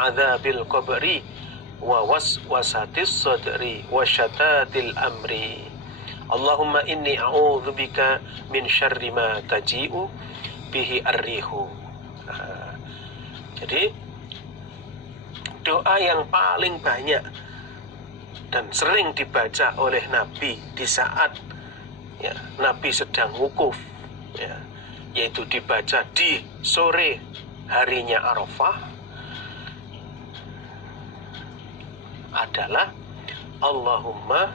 adzabil qabri wa waswasatis sadri wa syatatil amri. Allahumma inni a'udzubika min syarri ma taji'u bihi ar-rihu. Jadi doa yang paling banyak dan sering dibaca oleh Nabi di saat Nabi sedang wukuf, yaitu dibaca di sore harinya Arafah, adalah Allahumma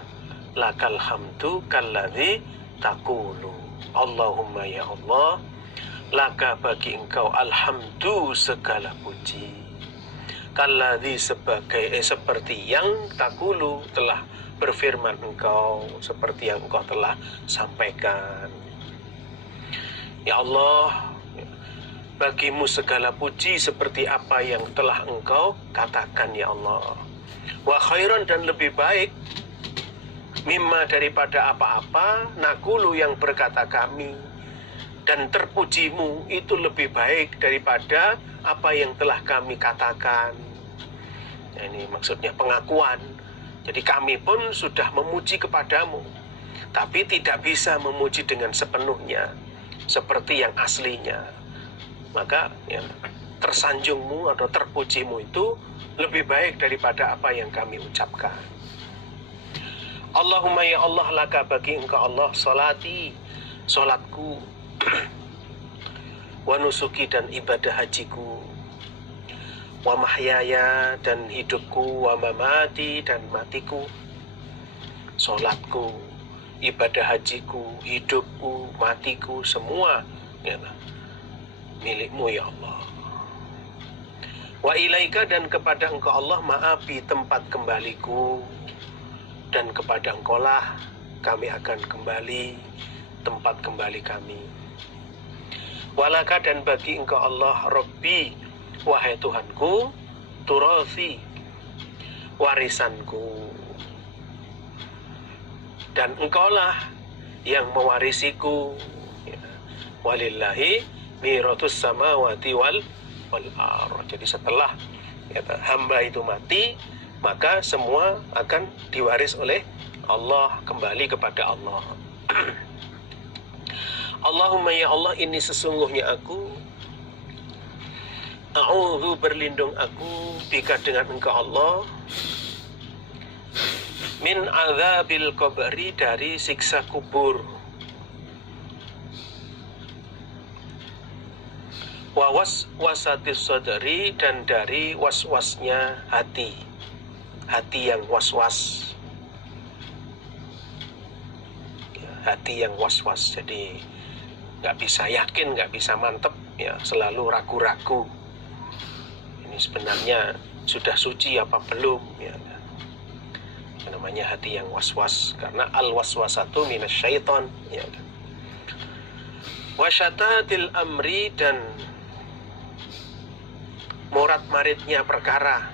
lakal hamdu kalladzi taqulu. Allahumma ya Allah, laka bagi engkau alhamdu segala puji, kalladzi seperti yang taqulu telah berfirman engkau, seperti yang engkau telah sampaikan. Ya Allah, bagimu segala puji seperti apa yang telah engkau katakan ya Allah. Wa khairan, dan lebih baik, mimma daripada apa-apa, nakulu yang berkata kami, dan terpujimu itu lebih baik daripada apa yang telah kami katakan. Ini maksudnya pengakuan. Jadi kami pun sudah memuji kepadamu, tapi tidak bisa memuji dengan sepenuhnya seperti yang aslinya. Maka tersanjungmu atau terpujimu itu lebih baik daripada apa yang kami ucapkan. Allahumma ya Allah, laka bagi engkau Allah salati, salatku, wa nusuki dan ibadah hajiku, wa mahyaya dan hidupku, wa mamati dan matiku. Salatku, ibadah hajiku, hidupku, matiku, semua milikmu ya Allah. Wa ilaika, dan kepada engkau Allah maafi tempat kembaliku, dan kepada engkau lah kami akan kembali, tempat kembali kami. Walaka, dan bagi engkau Allah Rabbi, wahai Tuhanku, turathi, warisanku, dan engkaulah yang mewarisiku. Walillahi miratus samawati wal ardh. Jadi setelah hamba itu mati, maka semua akan diwaris oleh Allah, kembali kepada Allah. Allahumma ya Allah, ini sesungguhnya aku, a'udzu berlindung aku, bika dengan engkau Allah, min adzabil qabri dari siksa kubur, wa waswasatis sadri dan dari waswasnya hati, hati yang waswas, hati yang waswas. Jadi nggak bisa yakin, nggak bisa mantep, selalu ragu-ragu. Ini sebenarnya sudah suci apa belum? Namanya hati yang waswas, karena al-waswasatu minasyaiton. Wasyatatil amri, dan morat-maritnya perkara.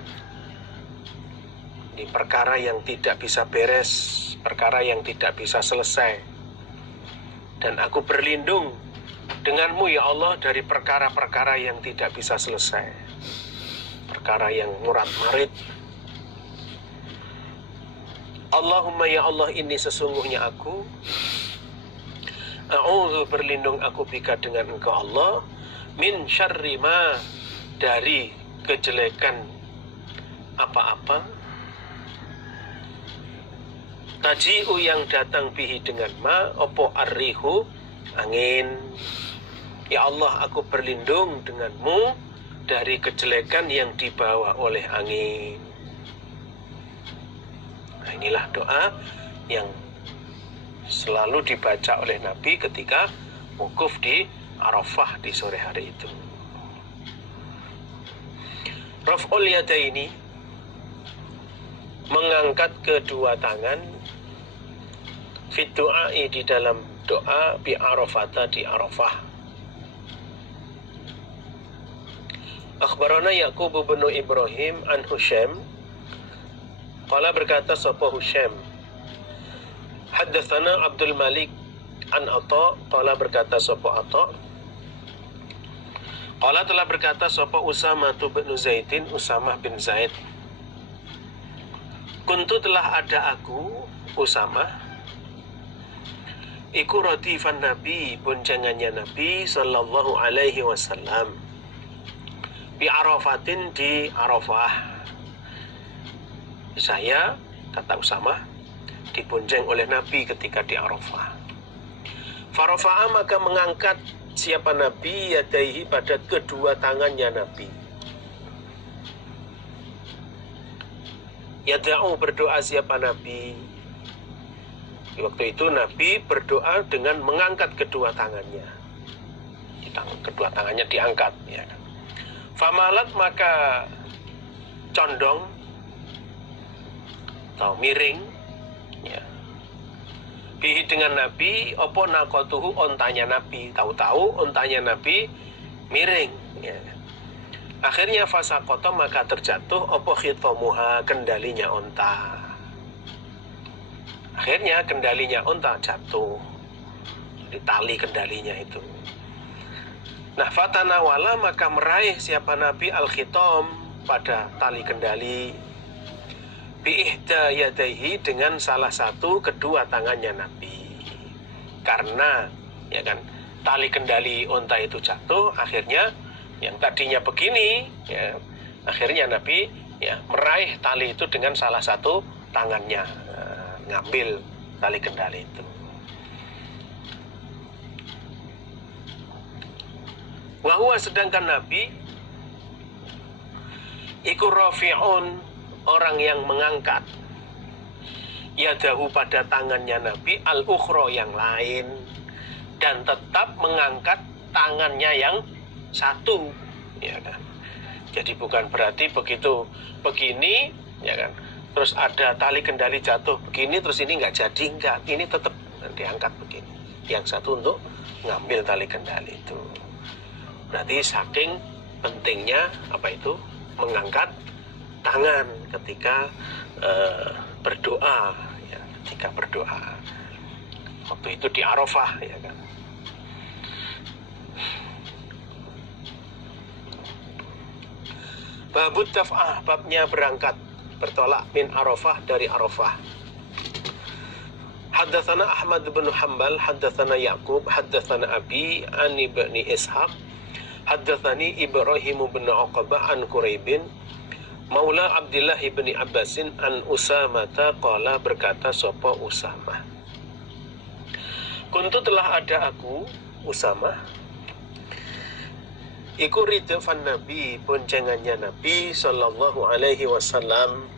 Ini perkara yang tidak bisa beres, perkara yang tidak bisa selesai. Dan aku berlindung denganmu ya Allah dari perkara-perkara yang tidak bisa selesai, perkara yang morat-marit. Allahumma ya Allah, ini sesungguhnya aku, a'udzu berlindung aku bika dengan engkau Allah, min syarri ma dari kejelekan apa-apa, taji'u yang datang bihi dengan ma, opo arrihu angin. Ya Allah, aku berlindung denganmu dari kejelekan yang dibawa oleh angin. Nah, inilah doa yang selalu dibaca oleh Nabi ketika wukuf di Arafah di sore hari itu. Raf'ul yadaini, mengangkat kedua tangan, fit du'ai di dalam doa, bi Arafata di Arafah. Akhbarana Yaqub bin Ibrahim an Husaim, qala berkata sapa Husaim, haddatsana Abdul Malik an Atha, qala berkata sapa Atha, Qala telah berkata sapa Usamah bin Zaidin, Usamah bin Zaid, kuntu telah ada aku Usamah iku radifan Nabi, boncengannya Nabi sallallahu alaihi wasallam, bi Arafatin, di Arafah. Saya, kata Usamah, dibonceng oleh Nabi ketika di Arafah. Farafa'a, maka mengangkat siapa Nabi yadaihi, pada kedua tangannya Nabi. Yada'u, berdoa siapa Nabi. Waktu itu Nabi berdoa dengan mengangkat kedua tangannya. Kedua tangannya diangkat, ya. Famalat, maka condong atau miring, ya, bihi dengan Nabi, opo nakotuhu, ontanya Nabi. Tahu-tahu ontanya Nabi miring, ya. Akhirnya fasakoto, maka terjatuh opo khitomuha, kendalinya onta. Akhirnya kendalinya onta jatuh, di tali kendalinya itu. Nah, fatanawala, maka meraih siapa Nabi al-khitom, pada tali kendali, biihda yadaihi, dengan salah satu kedua tangannya Nabi. Karena, ya kan, tali kendali onta itu jatuh, akhirnya yang tadinya begini, ya, akhirnya Nabi, ya, meraih tali itu dengan salah satu tangannya, ngambil tali kendali itu. Wahwa, sedangkan Nabi iku rafi'un, orang yang mengangkat, yadahu, pada tangannya Nabi, al-ukhra, yang lain, dan tetap mengangkat tangannya yang satu, ya kan. Jadi bukan berarti begitu begini, ya kan, terus ada tali kendali jatuh begini, terus ini nggak jadi, enggak, ini tetap diangkat begini, yang satu untuk ngambil tali kendali itu. Berarti saking pentingnya apa itu, mengangkat tangan ketika berdoa, ya, ketika berdoa. Waktu itu di Arafah, ya kan. Babut daf'ah, babnya berangkat, bertolak, min Arafah, dari Arafah. Haddatsana Ahmad bin Hanbal, haddatsana Yaqub, haddatsana Abi an ibni Ishaq, haddatsani Ibrahim bin Uqbah an Quraibin Maula Abdullah ibni Abbasin an Usamata, qala, berkata sapa Usamah, kuntu telah ada aku Usamah iku ridfan Nabi, boncengannya Nabi sallallahu alaihi wasallam.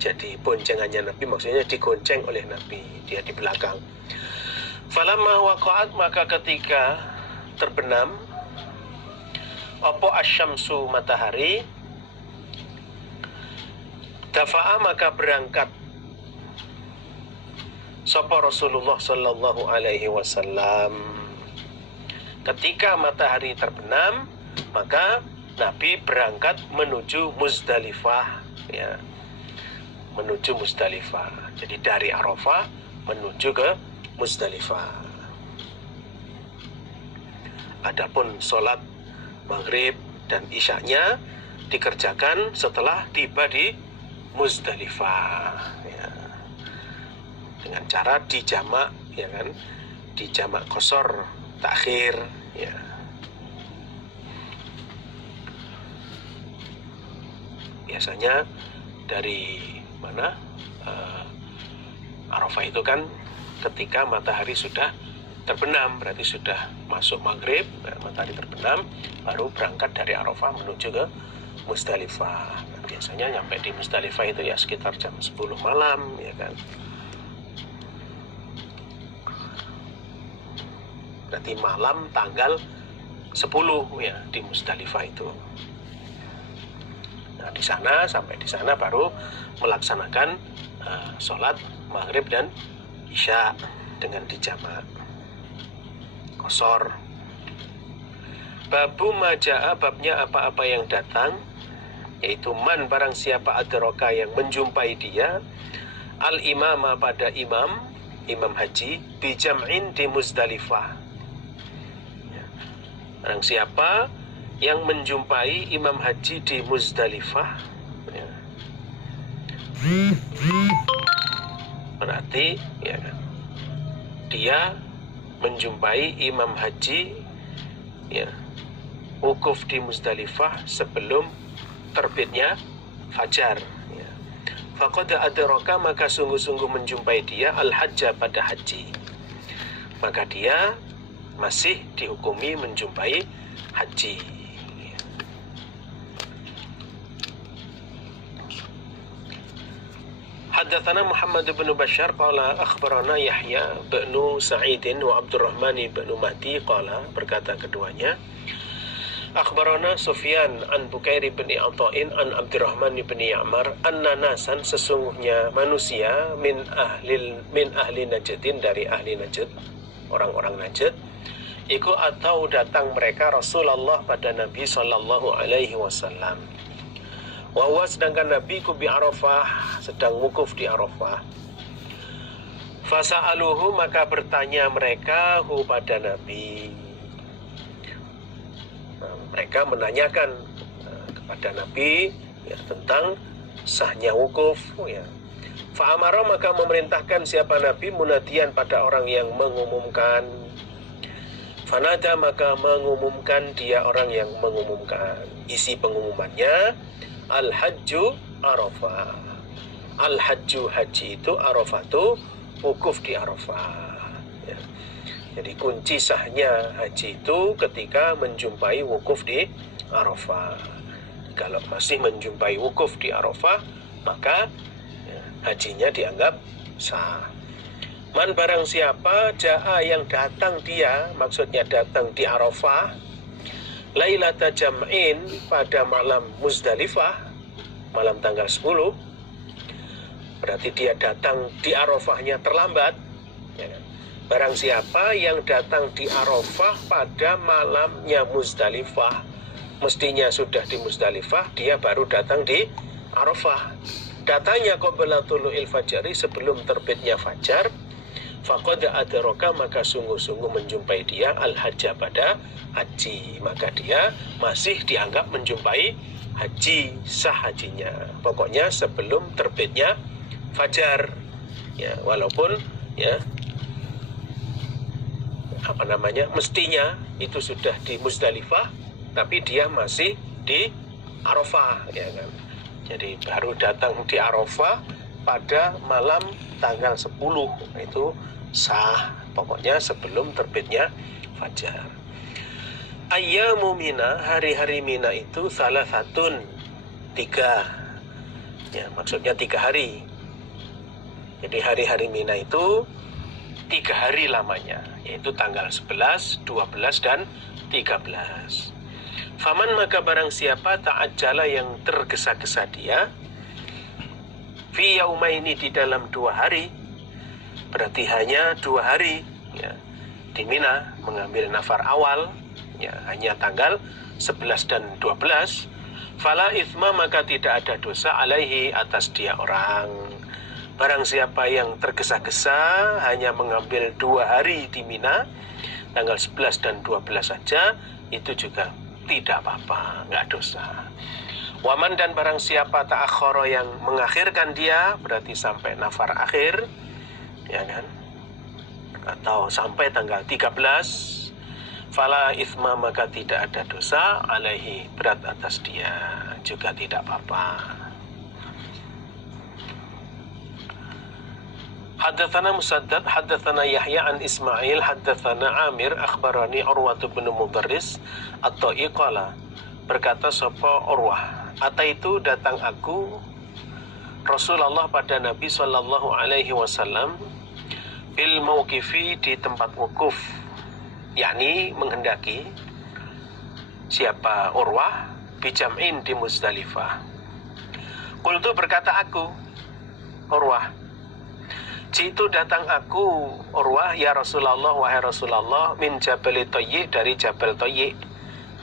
Jadi boncengannya Nabi maksudnya digonceng oleh Nabi, dia di belakang. Falamma waqa'at, maka ketika terbenam apa asyamsu, matahari, dafa'a, maka berangkat sapa Rasulullah sallallahu alaihi wasallam. Ketika matahari terbenam, maka Nabi berangkat menuju Muzdalifah, ya, menuju Muzdalifah. Jadi dari Arafah menuju ke Muzdalifah. Adapun sholat maghrib dan isyaknya dikerjakan setelah tiba di Muzdalifah, ya, dengan cara dijamak, ya kan, dijamak qasar takhir, ya. Biasanya dari mana, Arafah itu kan ketika matahari sudah terbenam, berarti sudah masuk maghrib, matahari terbenam, baru berangkat dari Arafah menuju ke Muzdalifah. Nah, biasanya nyampe di Muzdalifah itu ya sekitar jam 10 malam, ya kan. Berarti malam tanggal 10, ya, di Muzdalifah itu. Nah, di sana, sampai di sana baru melaksanakan sholat maghrib dan isya dengan dijamak qasar. Babu maja'a, babnya apa-apa yang datang, yaitu man, barang siapa adraka, yang menjumpai dia, al-imama, pada imam haji, bijam'in, di Muzdalifah. Barang siapa yang menjumpai imam haji di Muzdalifah, ya, berarti ya, dia menjumpai imam haji, ya, wukuf di Muzdalifah sebelum terbitnya fajar, ya. Faqad adraka, maka sungguh-sungguh menjumpai dia al-hajja, pada haji, maka dia masih dihukumi menjumpai haji. Haddatsana Muhammad bin Bashar qala akhbarana Yahya bin Sa'id wa Abdurrahman bin Mahdi qala, berkata keduanya, akhbarana Sufyan an Bukair bin Ata'in an Abdurrahman bin Ya'mar anna nasan, sesungguhnya manusia min ahli Najdin, dari ahli Najd, orang-orang Najd, iku atau datang mereka Rasulullah pada Nabi sallallahu alaihi wasallam. Wa huwa, sedangkan Nabi ku bi Arafah, sedang wukuf di Arafah. Fasa'aluhu, maka bertanya mereka hu pada Nabi. Mereka menanyakan kepada Nabi, ya, tentang sahnya wukuf, ya. Fa'amara, maka memerintahkan siapa Nabi munadian, pada orang yang mengumumkan. Fanada, maka mengumumkan dia orang yang mengumumkan. Isi pengumumannya, Al-Hajju Arafah. Al-Hajju, haji itu, Arafah itu wukuf di Arafah, ya. Jadi kunci sahnya haji itu ketika menjumpai wukuf di Arafah. Kalau masih menjumpai wukuf di Arafah, maka ya, hajinya dianggap sah. Man, barang siapa ja'a, yang datang dia, maksudnya datang di Arafah, Lailata Jam'in, pada malam Muzdalifah, malam tanggal 10, berarti dia datang di Arafahnya terlambat, ya kan? Barang siapa yang datang di Arafah pada malamnya Muzdalifah, mestinya sudah di Muzdalifah, dia baru datang di Arafah. Datanya qabla tulu'il fajri, sebelum terbitnya fajar. Faqad adraka, maka sungguh-sungguh menjumpai dia al-hajja, pada haji, maka dia masih dianggap menjumpai haji, sah hajinya. Pokoknya sebelum terbitnya fajar, ya, walaupun ya mestinya itu sudah di Muzdalifah, tapi dia masih di Arafah, ya kan. Jadi baru datang di Arafah pada malam tanggal 10, itu sah, pokoknya sebelum terbitnya fajar. Ayyamu Mina, hari-hari Mina itu salah satun, 3, ya, maksudnya 3 hari. Jadi hari-hari Mina itu 3 hari lamanya, yaitu tanggal 11, 12, dan 13. Faman, maka barang siapa ta'ajjala, yang tergesa-gesa dia, fi yaumaini, di dalam 2 hari, berarti hanya 2 hari, ya, di Mina, mengambil nafar awal, ya, hanya tanggal 11 dan 12, fala ithma, maka tidak ada dosa, alaihi, atas dia orang. Barang siapa yang tergesa-gesa hanya mengambil 2 hari di Mina, tanggal 11 dan 12 saja, itu juga tidak apa-apa, nggak dosa. Waman, dan barang siapa ta'akhara, yang mengakhirkan dia, berarti sampai nafar akhir, ya kan, atau sampai tanggal 13, fala ithma, maka tidak ada dosa, alaihi, berat atas dia, juga tidak apa-apa. Haddatsana Musaddad, haddatsana Yahya an Ismail, haddatsana Amir, akhbarani Urwah bin Mudarris at-Ta'i qala, berkata sapa Urwah, ataitu, datang aku Rasulullah pada Nabi sallallahu alaihi wasallam, bil mauqifi, di tempat wukuf, yakni menghendaki siapa Urwah, bijam'in, di Muzdalifah. Qultu, berkata aku Urwah, Jitu, datang aku Urwah, ya Rasulullah, wahai Rasulullah, min Jabal Tayyi, dari Jabal Tayyi,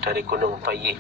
dari gunung Tayyi.